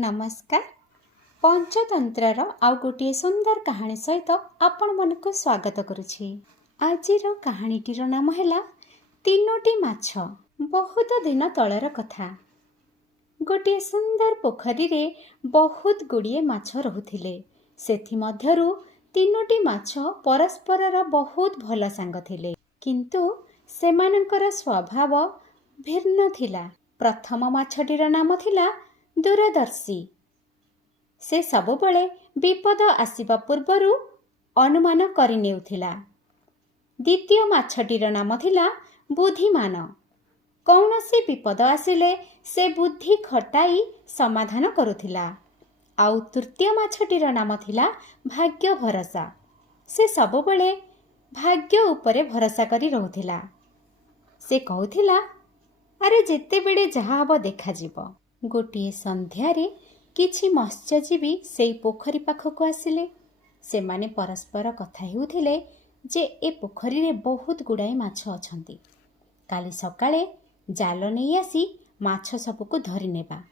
नमस्कार। पंचतंत्र आउ गोटे सुंदर कहानी सहित आपण मन को स्वागत करुछि। आजिर कहानीटीर नाम है तीनोटी माछ। बहुत दिन तलर कथा। गोटे सुंदर पोखरी रे बहुत गुड़िए माछ रहुथिले। सेथि मध्यरु तीनोटी माछ परस्पर बहुत भल सांग थिले, किंतु सेमानंकर स्वभाव भिन्न थिला। प्रथम माछटीर नाम थिला दूरदर्शी। से सबुबले विपद आसिबा पूर्वरु अनुमान करि नेउथिला। द्वितीय माछटीर नाम थिला बुद्धिमान। कौनसी विपद आसिले से बुद्धि खटाई समाधान करुथिला। आउ तृतीय माछटीर नाम थिला भाग्य भरोसा। से सबुबले भाग्य उपरे भरोसा करि रहुथिला। से कहूथिला, अरे जेते बेड़े जहा हबो देखा जिवो। गोटे संध्यारे किछि मत्स्यजीवी सेई पोखरी पाखक आसिले। से माने परस्पर कथा हेउथिले जे ए पोखरी रे बहुत गुड़ाई माछ अछंती। काली सकाळे जाल नहीं आसी माछ सबको धरि नेबा।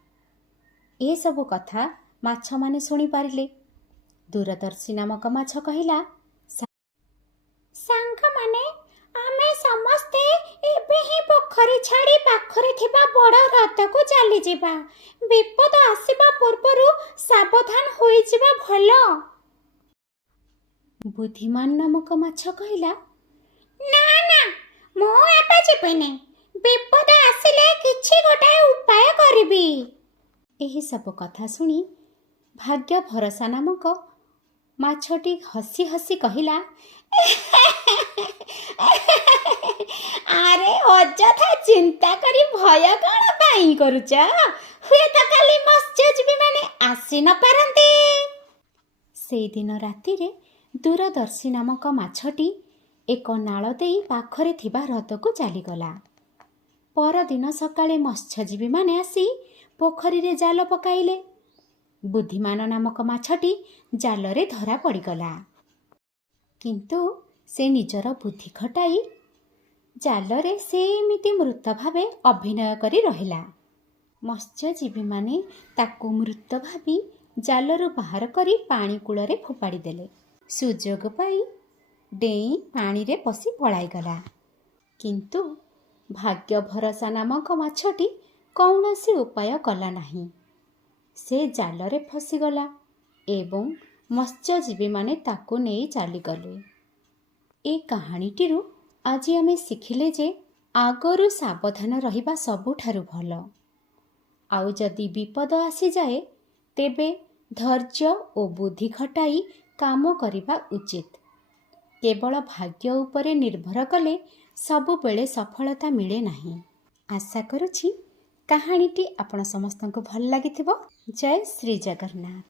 ए सब कथा माछ माने सुनी पारिले। दूरदर्शी नामक माछ कहिला, सांग माने आमे समस्ते एबे ही पोखरी छाड़ी पाखरे थिबा बड़ रथ को चली जिबा। विपद आसीबा पूर्वरु सावधान होई जिबा भलो। बुद्धिमान नामक माछ कहिला, ना ना मो एबे जिबिनी। विपद आसिले किछि गोटाए उपाय करबी। एही सब कथा सुनी भाग्य भरोसा नामक माछटी हसी हसी कहिला, अरे अजथा चिंता करी भय कण पाई करूच। हुए तो काली मत्स्यजीवी माने आसी न पारंती। से दिन राति रे दूरदर्शी नामक माछटी एक नाଳ देई पाखरे थिबा ह्रदको चलीगला। परदिन सकाळे मत्स्यजीवी माने आसी पोखरी रे जाल पकाइले। बुद्धिमान नामक माछटी जालरे धरा पड़ीगला, किंतु से निजर बुद्धि खटाई जालरे से एमिति मृत भावे अभिनय करी रहिला। मत्स्यजीवी माने ताकू मृत भावी जालरू बाहर करी पानी कूलरे फोपाड़ी देले। सुजोग पाई डेई पानी रे पसी पलाइगला, किंतु भाग्य भरोसा नामक माछटी कौनसी उपाय कला नहीं। से जालरे फसीगला एवं मत्स्यजीवी माने ताकू नहीं चलीगले। ए कहानीटीरू आज आमे शिखिले जे आगरू सावधान रहिबा सबुठारु भल। आउ जदि विपद आसी जाए तेबे धैर्य और बुद्धि खटाई काम करिबा उचित। केवल भाग्य उपरे निर्भर कले सबु बेले सफलता मिले नहीं। आशा करुछि कहानीटी आपण समस्तंको भल लागिथिबो। जय श्री जगन्नाथ।